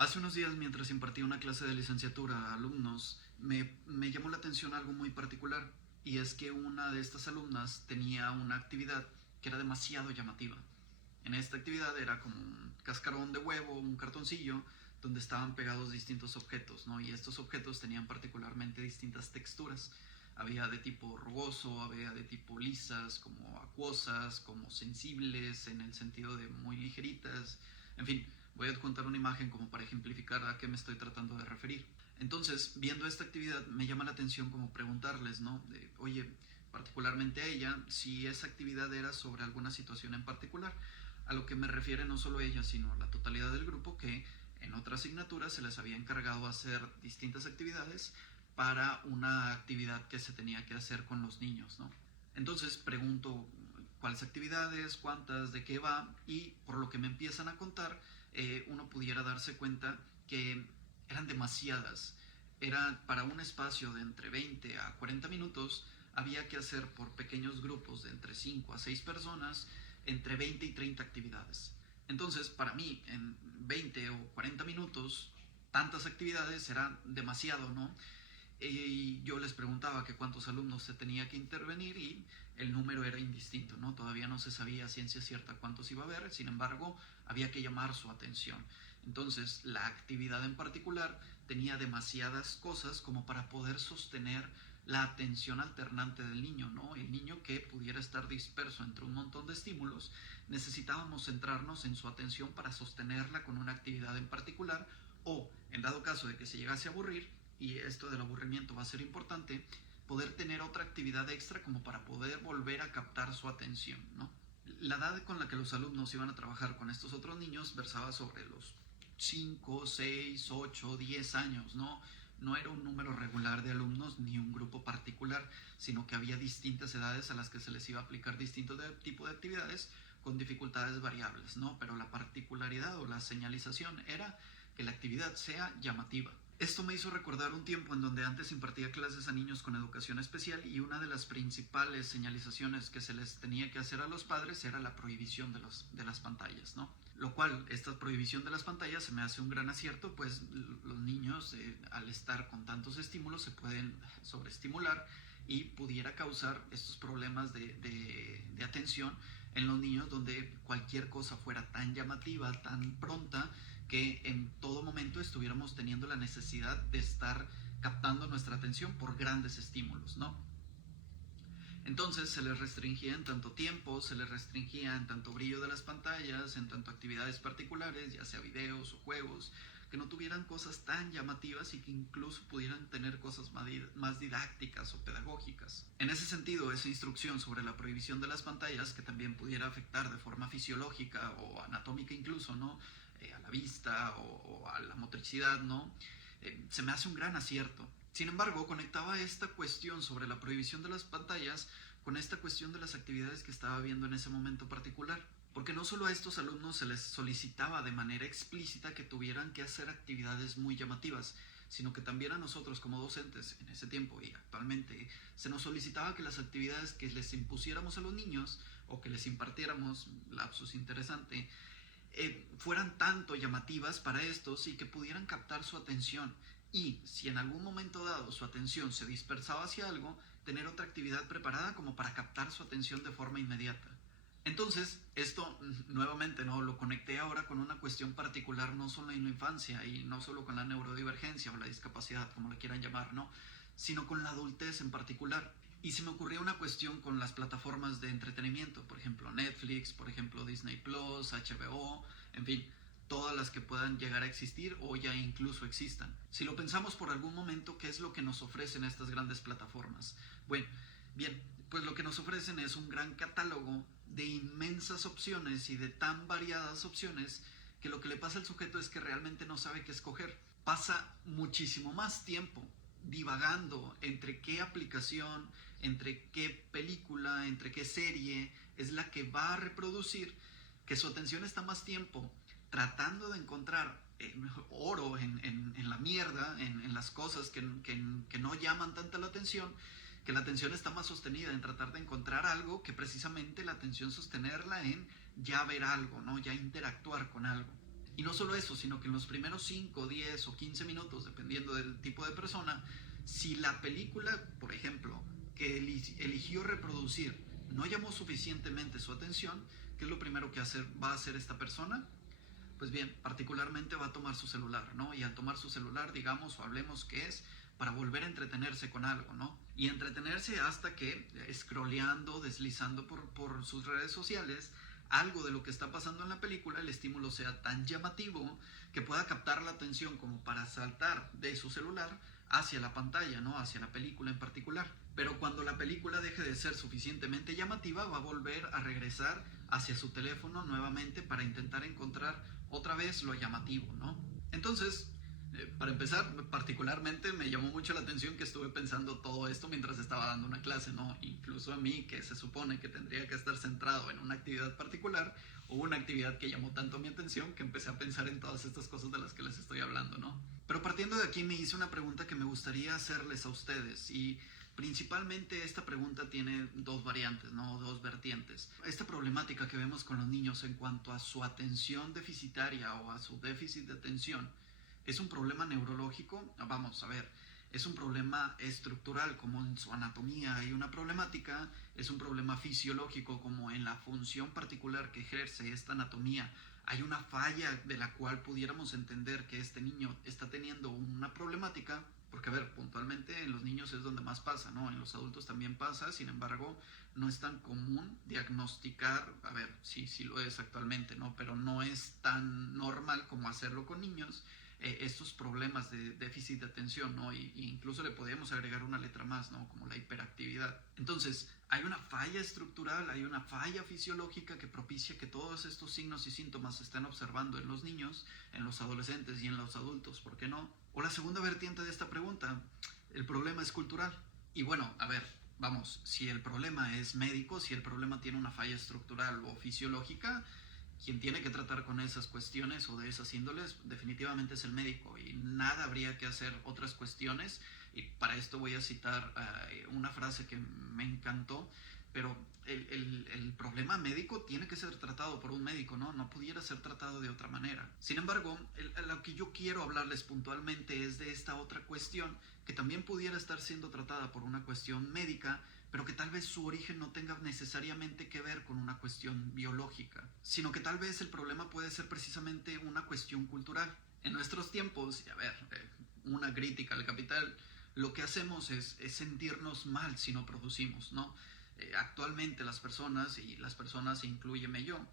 Hace unos días, mientras impartía una clase de licenciatura a alumnos, me llamó la atención algo muy particular, y es que una de estas alumnas tenía una actividad que era demasiado llamativa. En esta actividad era como un cascarón de huevo, un cartoncillo, donde estaban pegados distintos objetos, ¿no? Y estos objetos tenían particularmente distintas texturas. Había de tipo rugoso, había de tipo lisas, como acuosas, como sensibles, en el sentido de muy ligeritas. En fin, voy a adjuntar una imagen como para ejemplificar a qué me estoy tratando de referir. Entonces, viendo esta actividad, me llama la atención como preguntarles, ¿no? Oye, particularmente a ella, si esa actividad era sobre alguna situación en particular. A lo que me refiere no solo ella, sino la totalidad del grupo, que en otra asignatura se les había encargado hacer distintas actividades para una actividad que se tenía que hacer con los niños, ¿no? Entonces pregunto cuáles actividades, cuántas, de qué va, y por lo que me empiezan a contar, uno pudiera darse cuenta que eran demasiadas. Era para un espacio de entre 20 a 40 minutos, había que hacer por pequeños grupos de entre 5 a 6 personas entre 20 y 30 actividades. Entonces, para mí, en 20 o 40 minutos, tantas actividades era demasiado, ¿no? Y yo les preguntaba que cuántos alumnos se tenía que intervenir, y el número era indistinto, ¿no? Todavía no se sabía a ciencia cierta cuántos iba a haber, sin embargo, había que llamar su atención. Entonces, la actividad en particular tenía demasiadas cosas como para poder sostener la atención alternante del niño, ¿no? El niño, que pudiera estar disperso entre un montón de estímulos, necesitábamos centrarnos en su atención para sostenerla con una actividad en particular, o, en dado caso de que se llegase a aburrir, y esto del aburrimiento va a ser importante, poder tener otra actividad extra como para poder volver a captar su atención, ¿no? La edad con la que los alumnos iban a trabajar con estos otros niños versaba sobre los 5, 6, 8, 10 años, ¿no? No era un número regular de alumnos ni un grupo particular, sino que había distintas edades a las que se les iba a aplicar distintos tipo de actividades con dificultades variables, ¿no? Pero la particularidad o la señalización era que la actividad sea llamativa. Esto me hizo recordar un tiempo en donde antes impartía clases a niños con educación especial, y una de las principales señalizaciones que se les tenía que hacer a los padres era la prohibición de las pantallas, ¿no? Lo cual, esta prohibición de las pantallas se me hace un gran acierto, pues los niños, al estar con tantos estímulos, se pueden sobreestimular y pudiera causar estos problemas de atención en los niños, donde cualquier cosa fuera tan llamativa, tan pronta, que en todo momento estuviéramos teniendo la necesidad de estar captando nuestra atención por grandes estímulos, ¿no? Entonces se les restringía en tanto tiempo, se les restringía en tanto brillo de las pantallas, en tanto actividades particulares, ya sea videos o juegos, que no tuvieran cosas tan llamativas y que incluso pudieran tener cosas más didácticas o pedagógicas. En ese sentido, esa instrucción sobre la prohibición de las pantallas, que también pudiera afectar de forma fisiológica o anatómica incluso, ¿no? A la vista o a la motricidad, ¿no? Se me hace un gran acierto. Sin embargo, conectaba esta cuestión sobre la prohibición de las pantallas con esta cuestión de las actividades que estaba viendo en ese momento particular. Porque no solo a estos alumnos se les solicitaba de manera explícita que tuvieran que hacer actividades muy llamativas, sino que también a nosotros como docentes en ese tiempo y actualmente se nos solicitaba que las actividades que les impusiéramos a los niños o que les impartiéramos, lapsus interesante, fueran tanto llamativas para estos y que pudieran captar su atención. Y si en algún momento dado su atención se dispersaba hacia algo, tener otra actividad preparada como para captar su atención de forma inmediata. Entonces, esto nuevamente no lo conecté ahora con una cuestión particular, no solo en la infancia y no solo con la neurodivergencia o la discapacidad, como la quieran llamar, no, sino con la adultez en particular. Y se me ocurrió una cuestión con las plataformas de entretenimiento, por ejemplo Netflix, por ejemplo Disney Plus, HBO, en fin, todas las que puedan llegar a existir o ya incluso existan. Si lo pensamos por algún momento, ¿qué es lo que nos ofrecen estas grandes plataformas? Bueno, bien, pues lo que nos ofrecen es un gran catálogo de inmensas opciones y de tan variadas opciones que lo que le pasa al sujeto es que realmente no sabe qué escoger. Pasa muchísimo más tiempo divagando entre qué aplicación, entre qué película, entre qué serie es la que va a reproducir, que su atención está más tiempo tratando de encontrar oro en la mierda, en las cosas que no llaman tanta la atención, que la atención está más sostenida en tratar de encontrar algo que precisamente la atención sostenerla en ya ver algo, ¿no? Ya interactuar con algo. Y no solo eso, sino que en los primeros 5, 10 o 15 minutos, dependiendo del tipo de persona, si la película, por ejemplo, que eligió reproducir no llamó suficientemente su atención, ¿qué es lo primero que va a hacer esta persona? Pues bien, particularmente va a tomar su celular, ¿no? Y al tomar su celular, digamos o hablemos que es para volver a entretenerse con algo, ¿no? Y entretenerse hasta que, scrolleando, deslizando por sus redes sociales, algo de lo que está pasando en la película, el estímulo sea tan llamativo que pueda captar la atención como para saltar de su celular hacia la pantalla, ¿no? Hacia la película en particular. Pero cuando la película deje de ser suficientemente llamativa, va a volver a regresar hacia su teléfono nuevamente para intentar encontrar otra vez lo llamativo, ¿no? Entonces, para empezar, particularmente me llamó mucho la atención que estuve pensando todo esto mientras estaba dando una clase, ¿no? Incluso a mí, que se supone que tendría que estar centrado en una actividad particular, hubo una actividad que llamó tanto mi atención que empecé a pensar en todas estas cosas de las que les estoy hablando, ¿no? Pero partiendo de aquí me hice una pregunta que me gustaría hacerles a ustedes y principalmente esta pregunta tiene dos variantes, ¿no? Dos vertientes. Esta problemática que vemos con los niños en cuanto a su atención deficitaria o a su déficit de atención, ¿es un problema neurológico? Vamos a ver, ¿es un problema estructural como en su anatomía hay una problemática? ¿Es un problema fisiológico como en la función particular que ejerce esta anatomía hay una falla de la cual pudiéramos entender que este niño está teniendo una problemática? Porque, a ver, puntualmente en los niños es donde más pasa, ¿no? En los adultos también pasa, sin embargo, no es tan común diagnosticar, a ver, sí lo es actualmente, ¿no? Pero no es tan normal como hacerlo con niños, estos problemas de déficit de atención, ¿no? Y incluso le podríamos agregar una letra más, ¿no? Como la hiperactividad. Entonces, hay una falla estructural, hay una falla fisiológica que propicia que todos estos signos y síntomas se estén observando en los niños, en los adolescentes y en los adultos, ¿por qué no? O la segunda vertiente de esta pregunta, el problema es cultural. Y bueno, a ver, vamos, si el problema es médico, si el problema tiene una falla estructural o fisiológica, quien tiene que tratar con esas cuestiones o de esas índoles definitivamente es el médico y nada habría que hacer otras cuestiones. Y para esto voy a citar una frase que me encantó, pero el problema médico tiene que ser tratado por un médico, ¿no? No pudiera ser tratado de otra manera. Sin embargo, lo que yo quiero hablarles puntualmente es de esta otra cuestión que también pudiera estar siendo tratada por una cuestión médica, pero que tal vez su origen no tenga necesariamente que ver con una cuestión biológica, sino que tal vez el problema puede ser precisamente una cuestión cultural. En nuestros tiempos, y a ver, una crítica al capital, lo que hacemos es sentirnos mal si no producimos, ¿no? Actualmente las personas, y las personas incluyeme yo,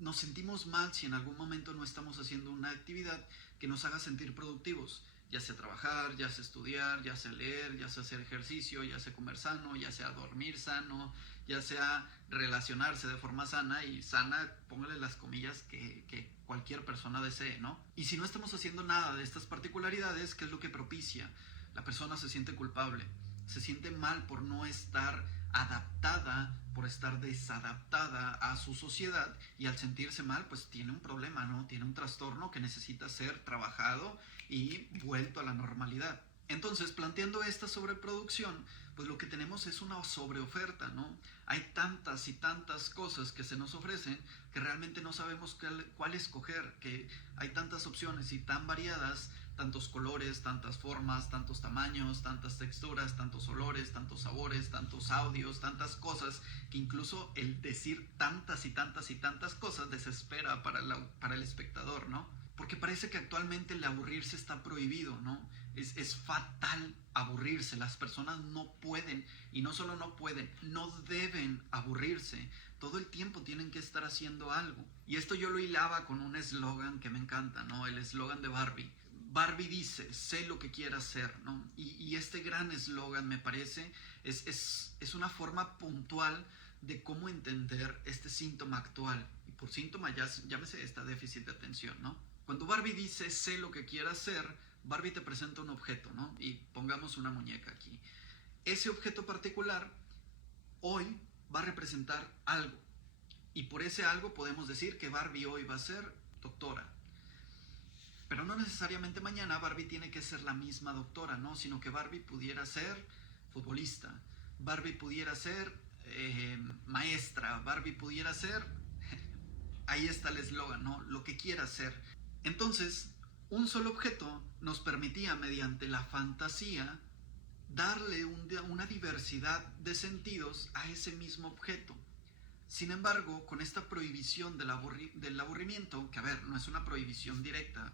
nos sentimos mal si en algún momento no estamos haciendo una actividad que nos haga sentir productivos, ya sea trabajar, ya sea estudiar, ya sea leer, ya sea hacer ejercicio, ya sea comer sano, ya sea dormir sano, ya sea relacionarse de forma sana, y sana, póngale las comillas que cualquier persona desee, ¿no? Y si no estamos haciendo nada de estas particularidades, ¿qué es lo que propicia? La persona se siente culpable, se siente mal por no estar adaptada, por estar desadaptada a su sociedad, y al sentirse mal pues tiene un problema, ¿no? Tiene un trastorno que necesita ser trabajado y vuelto a la normalidad. Entonces, planteando esta sobreproducción, pues lo que tenemos es una sobreoferta, ¿no? Hay tantas y tantas cosas que se nos ofrecen que realmente no sabemos cuál escoger, que hay tantas opciones y tan variadas, tantos colores, tantas formas, tantos tamaños, tantas texturas, tantos olores, tantos sabores, tantos audios, tantas cosas, que incluso el decir tantas y tantas y tantas cosas desespera para el espectador, ¿no? Porque parece que actualmente el aburrirse está prohibido, ¿no? Es fatal aburrirse. Las personas no pueden, y no solo no pueden, no deben aburrirse. Todo el tiempo tienen que estar haciendo algo. Y esto yo lo hilaba con un eslogan que me encanta, ¿no? El eslogan de Barbie. Barbie dice, sé lo que quieras ser, ¿no? Y este gran eslogan, me parece, es una forma puntual de cómo entender este síntoma actual. Y por síntoma llámese esta déficit de atención, ¿no? Cuando Barbie dice, sé lo que quieras ser, Barbie te presenta un objeto, ¿no? Y pongamos una muñeca aquí. Ese objeto particular hoy va a representar algo. Y por ese algo podemos decir que Barbie hoy va a ser doctora. Pero no necesariamente mañana Barbie tiene que ser la misma doctora, ¿no? Sino que Barbie pudiera ser futbolista, Barbie pudiera ser maestra, Barbie pudiera ser ahí está el eslogan, ¿no? Lo que quiera ser. Entonces, un solo objeto nos permitía, mediante la fantasía, darle una diversidad de sentidos a ese mismo objeto. Sin embargo, con esta prohibición del aburrimiento, que a ver, no es una prohibición directa,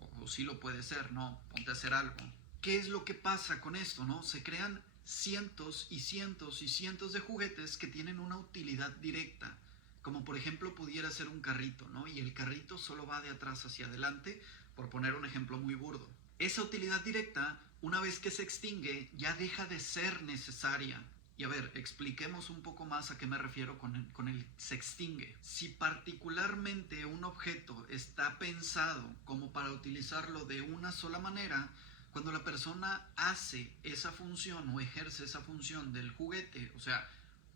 o sí lo puede ser, no, ponte a hacer algo. ¿Qué es lo que pasa con esto, no? Se crean cientos y cientos y cientos de juguetes que tienen una utilidad directa, como por ejemplo pudiera ser un carrito, ¿no? Y el carrito solo va de atrás hacia adelante, por poner un ejemplo muy burdo. Esa utilidad directa, una vez que se extingue, ya deja de ser necesaria. Y a ver, expliquemos un poco más a qué me refiero con el se extingue. Si particularmente un objeto está pensado como para utilizarlo de una sola manera, cuando la persona hace esa función o ejerce esa función del juguete, o sea,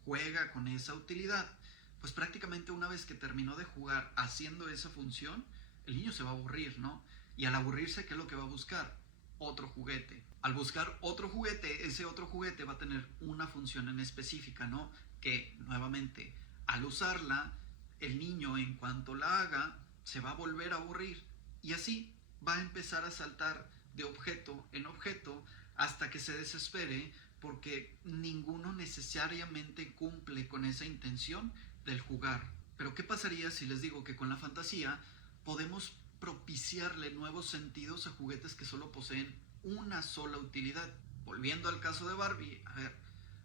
juega con esa utilidad, pues prácticamente una vez que terminó de jugar haciendo esa función, el niño se va a aburrir, ¿no? Y al aburrirse, ¿qué es lo que va a buscar? Otro juguete. Al buscar otro juguete, ese otro juguete va a tener una función en específica, ¿no? Que, nuevamente, al usarla, el niño, en cuanto la haga, se va a volver a aburrir. Y así va a empezar a saltar de objeto en objeto hasta que se desespere porque ninguno necesariamente cumple con esa intención del jugar. Pero ¿qué pasaría si les digo que con la fantasía podemos propiciarle nuevos sentidos a juguetes que solo poseen una sola utilidad? Volviendo al caso de Barbie, a ver,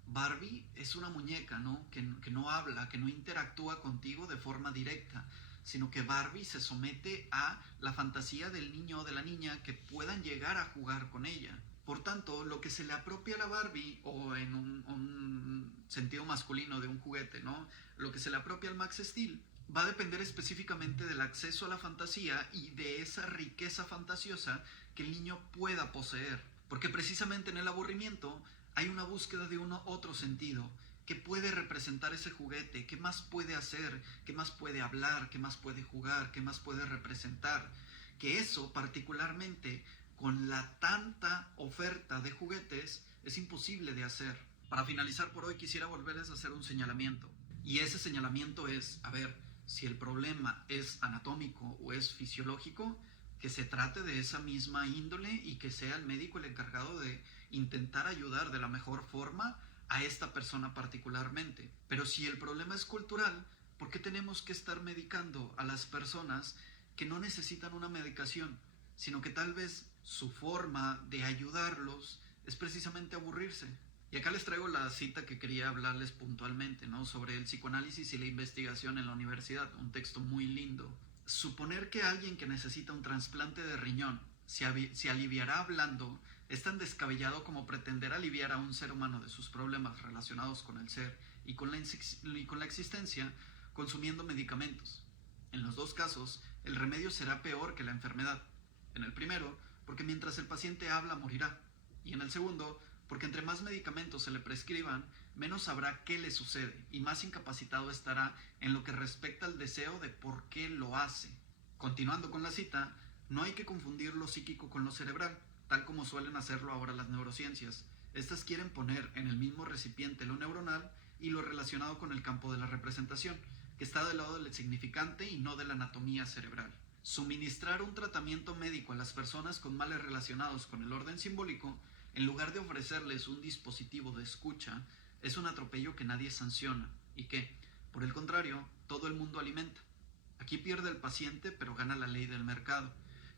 Barbie es una muñeca, ¿no? Que no habla, que no interactúa contigo de forma directa, sino que Barbie se somete a la fantasía del niño o de la niña que puedan llegar a jugar con ella. Por tanto, lo que se le apropia a la Barbie, o en un sentido masculino de un juguete, ¿no? Lo que se le apropia al Max Steel va a depender específicamente del acceso a la fantasía y de esa riqueza fantasiosa que el niño pueda poseer. Porque precisamente en el aburrimiento hay una búsqueda de otro sentido. ¿Qué puede representar ese juguete? ¿Qué más puede hacer? ¿Qué más puede hablar? ¿Qué más puede jugar? ¿Qué más puede representar? Que eso, particularmente con la tanta oferta de juguetes, es imposible de hacer. Para finalizar por hoy quisiera volverles a hacer un señalamiento. Y ese señalamiento es, a ver, si el problema es anatómico o es fisiológico, que se trate de esa misma índole y que sea el médico el encargado de intentar ayudar de la mejor forma a esta persona particularmente. Pero si el problema es cultural, ¿por qué tenemos que estar medicando a las personas que no necesitan una medicación, sino que tal vez su forma de ayudarlos es precisamente aburrirse? Y acá les traigo la cita que quería hablarles puntualmente, ¿no? Sobre el psicoanálisis y la investigación en la universidad, un texto muy lindo. Suponer que alguien que necesita un trasplante de riñón se aliviará hablando es tan descabellado como pretender aliviar a un ser humano de sus problemas relacionados con el ser y con la existencia consumiendo medicamentos. En los dos casos, el remedio será peor que la enfermedad. En el primero, porque mientras el paciente habla morirá. Y en el segundo, porque entre más medicamentos se le prescriban, menos sabrá qué le sucede y más incapacitado estará en lo que respecta al deseo de por qué lo hace. Continuando con la cita, no hay que confundir lo psíquico con lo cerebral, tal como suelen hacerlo ahora las neurociencias. Estas quieren poner en el mismo recipiente lo neuronal y lo relacionado con el campo de la representación, que está del lado del significante y no de la anatomía cerebral. Suministrar un tratamiento médico a las personas con males relacionados con el orden simbólico, en lugar de ofrecerles un dispositivo de escucha, es un atropello que nadie sanciona y que, por el contrario, todo el mundo alimenta. Aquí pierde el paciente, pero gana la ley del mercado,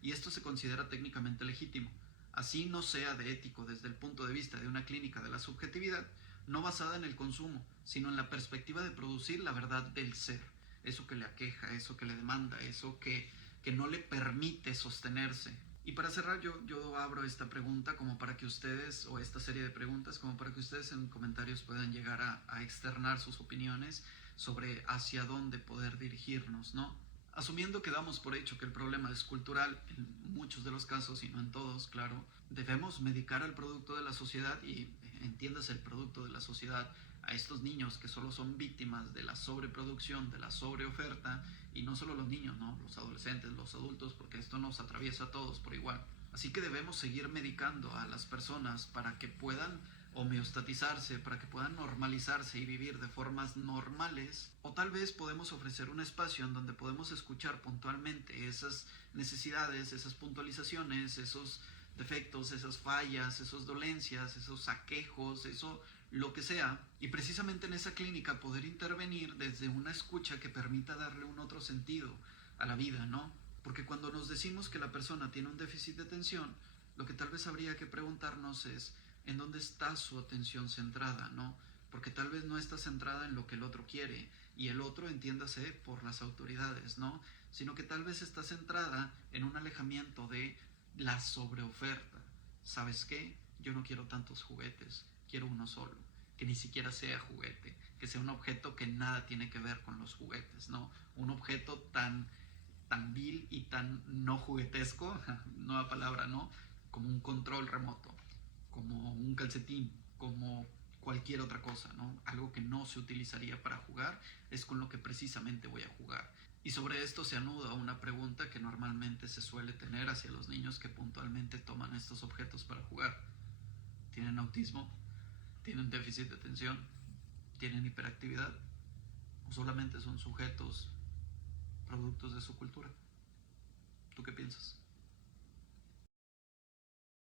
y esto se considera técnicamente legítimo. Así no sea de ético desde el punto de vista de una clínica de la subjetividad, no basada en el consumo, sino en la perspectiva de producir la verdad del ser, eso que le aqueja, eso que le demanda, eso que no le permite sostenerse. Y para cerrar, yo abro esta pregunta como para que ustedes, o esta serie de preguntas, como para que ustedes en comentarios puedan llegar a externar sus opiniones sobre hacia dónde poder dirigirnos, ¿no? Asumiendo que damos por hecho que el problema es cultural, en muchos de los casos, y no en todos, claro, debemos medicar al producto de la sociedad y, entiéndase, el producto de la sociedad, a estos niños que solo son víctimas de la sobreproducción, de la sobreoferta, y no solo los niños, ¿no? Los adolescentes, los adultos, porque esto nos atraviesa a todos por igual. Así que debemos seguir medicando a las personas para que puedan homeostatizarse, para que puedan normalizarse y vivir de formas normales, o tal vez podemos ofrecer un espacio en donde podemos escuchar puntualmente esas necesidades, esas puntualizaciones, esos defectos, esas fallas, esas dolencias, esos aquejos, eso lo que sea, y precisamente en esa clínica poder intervenir desde una escucha que permita darle un otro sentido a la vida, ¿no? Porque cuando nos decimos que la persona tiene un déficit de atención, lo que tal vez habría que preguntarnos es en dónde está su atención centrada, ¿no? Porque tal vez no está centrada en lo que el otro quiere, y el otro entiéndase por las autoridades, ¿no? Sino que tal vez está centrada en un alejamiento de la sobreoferta. ¿Sabes qué? Yo no quiero tantos juguetes, quiero uno solo, que ni siquiera sea juguete, que sea un objeto que nada tiene que ver con los juguetes, ¿no? Un objeto tan vil y tan no juguetesco, nueva palabra, ¿no? Como un control remoto, como un calcetín, como cualquier otra cosa, ¿no? Algo que no se utilizaría para jugar es con lo que precisamente voy a jugar. Y sobre esto se anuda una pregunta que normalmente se suele tener hacia los niños que puntualmente toman estos objetos para jugar. ¿Tienen autismo? ¿Tienen déficit de atención? ¿Tienen hiperactividad? ¿O solamente son sujetos productos de su cultura? ¿Tú qué piensas?